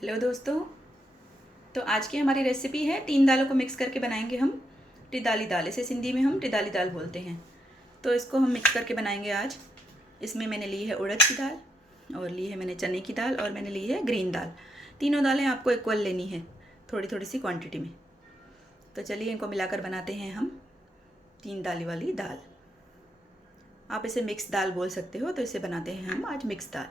Hello दोस्तों। तो आज की हमारी रेसिपी है 3 दालों को मिक्स करके बनाएंगे हम टिदाली दाल। इसे सिंधी में हम टिदाली दाल बोलते हैं। तो इसको हम मिक्स करके बनाएंगे आज। इसमें मैंने ली है उड़द की दाल और ली है मैंने चने की दाल और मैंने ली है ग्रीन दाल। तीनों दालें आपको इक्वल लेनी है, थोड़ी थोड़ी सी क्वांटिटी में। तो चलिए इनको मिलाकर बनाते हैं हम 3 दाली वाली दाल। आप इसे मिक्स दाल बोल सकते हो। तो इसे बनाते हैं हम आज मिक्स दाल।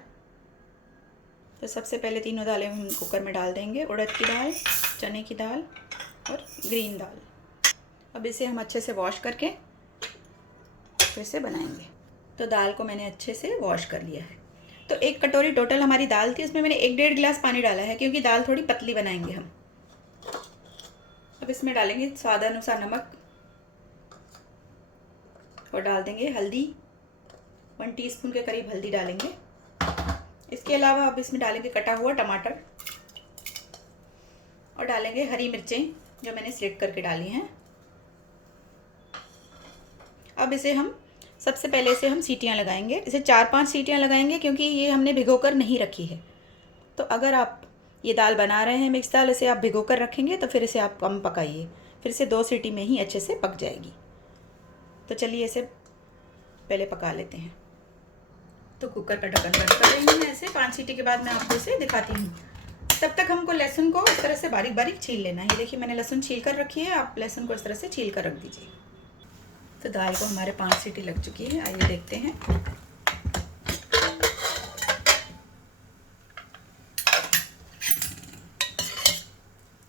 तो सबसे पहले तीनों दालें हम कुकर में डाल देंगे, उड़द की दाल, चने की दाल और ग्रीन दाल। अब इसे हम अच्छे से वॉश करके फिर से बनाएंगे। तो दाल को मैंने अच्छे से वॉश कर लिया है। तो 1 कटोरी टोटल हमारी दाल थी, उसमें मैंने 1-1.5 गिलास पानी डाला है क्योंकि दाल थोड़ी पतली बनाएंगे हम। अब इसमें डालेंगे स्वादानुसार नमक और डाल देंगे हल्दी। 1 टीस्पून के करीब हल्दी डालेंगे। इसके अलावा अब इसमें डालेंगे कटा हुआ टमाटर और डालेंगे हरी मिर्चें जो मैंने स्लिट करके डाली हैं। अब इसे हम सबसे पहले इसे हम सीटियां लगाएंगे। इसे 4-5 सीटियां लगाएंगे क्योंकि ये हमने भिगोकर नहीं रखी है। तो अगर आप ये दाल बना रहे हैं मिक्स दाल, इसे आप भिगोकर रखेंगे तो फिर इसे आप कम पकाइए, फिर से 2 सीटी में ही अच्छे से पक जाएगी। तो चलिए इसे पहले पका लेते हैं। तो कुकर का ढक्कन बंद कर रही हूँ मैं। ऐसे 5 सीटी के बाद मैं आपको इसे दिखाती हूँ। तब तक हमको लहसुन को इस तरह से बारीक बारीक छील लेना है। ये देखिए मैंने लहसुन छील कर रखी है, आप लहसुन को इस तरह से छील कर रख दीजिए। तो दाल को हमारे 5 सीटी लग चुकी है। आइए देखते हैं।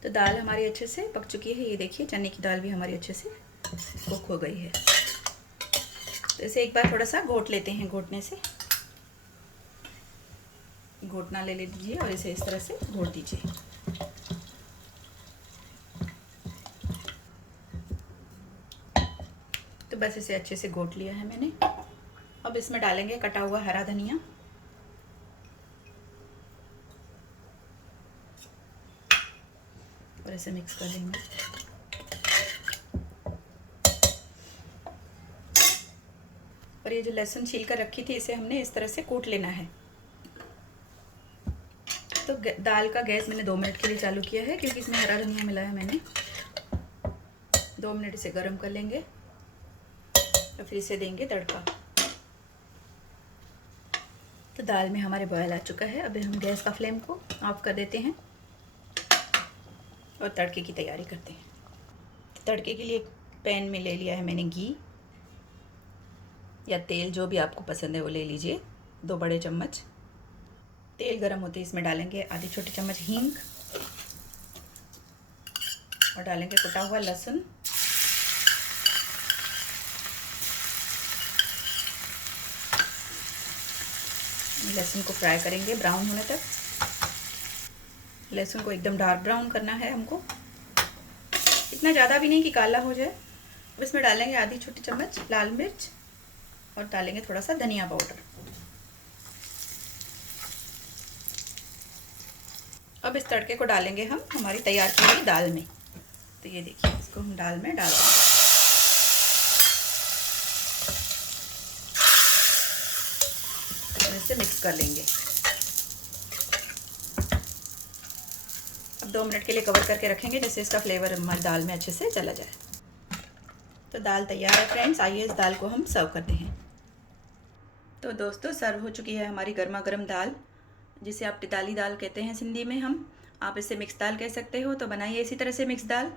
तो दाल हमारी अच्छे से पक चुकी है। ये देखिए चने की दाल भी हमारी अच्छे से कुक हो गई है। तो इसे एक बार थोड़ा सा घोट लेते हैं। घोटने से घोटना ले लीजिए और इसे इस तरह से घोट दीजिए। तो बस इसे अच्छे से घोट लिया है मैंने। अब इसमें डालेंगे कटा हुआ हरा धनिया और इसे मिक्स कर लेंगे। और ये जो लहसुन छील कर रखी थी इसे हमने इस तरह से कूट लेना है। तो दाल का गैस मैंने 2 मिनट के लिए चालू किया है क्योंकि इसमें हरा धनिया मिलाया मैंने। 2 मिनट इसे गर्म कर लेंगे और फिर इसे देंगे तड़का। तो दाल में हमारे बॉयल आ चुका है। अब हम गैस का फ्लेम को ऑफ कर देते हैं और तड़के की तैयारी करते हैं। तो तड़के के लिए पैन में ले लिया है मैंने घी या तेल, जो भी आपको पसंद है वो ले लीजिए। 2 बड़े चम्मच तेल गरम होते ही इसमें डालेंगे आधी छोटी चम्मच हींग और डालेंगे कुटा हुआ लहसुन। लहसुन को फ्राई करेंगे ब्राउन होने तक। लहसुन को एकदम डार्क ब्राउन करना है हमको, इतना ज़्यादा भी नहीं कि काला हो जाए। अब इसमें डालेंगे आधी छोटी चम्मच लाल मिर्च और डालेंगे थोड़ा सा धनिया पाउडर। अब इस तड़के को डालेंगे हम हमारी तैयार की हुई दाल में। तो ये देखिए इसको हम दाल में डाल देंगे। इसे मिक्स कर लेंगे। अब 2 मिनट के लिए कवर करके रखेंगे जिससे इसका फ्लेवर हमारी दाल में अच्छे से चला जाए। तो दाल तैयार है फ्रेंड्स। आइए इस दाल को हम सर्व करते हैं। तो दोस्तों सर्व हो चुकी है हमारी गर्मा गर्म दाल, जिसे आप टिदाली दाल कहते हैं सिंधी में हम। आप इसे मिक्स दाल कह सकते हो। तो बनाइए इसी तरह से मिक्स दाल।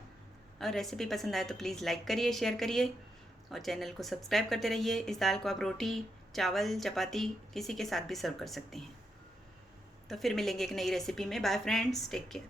और रेसिपी पसंद आए तो प्लीज़ लाइक करिए, शेयर करिए और चैनल को सब्सक्राइब करते रहिए। इस दाल को आप रोटी, चावल, चपाती किसी के साथ भी सर्व कर सकते हैं। तो फिर मिलेंगे एक नई रेसिपी में। Bye friends, take care.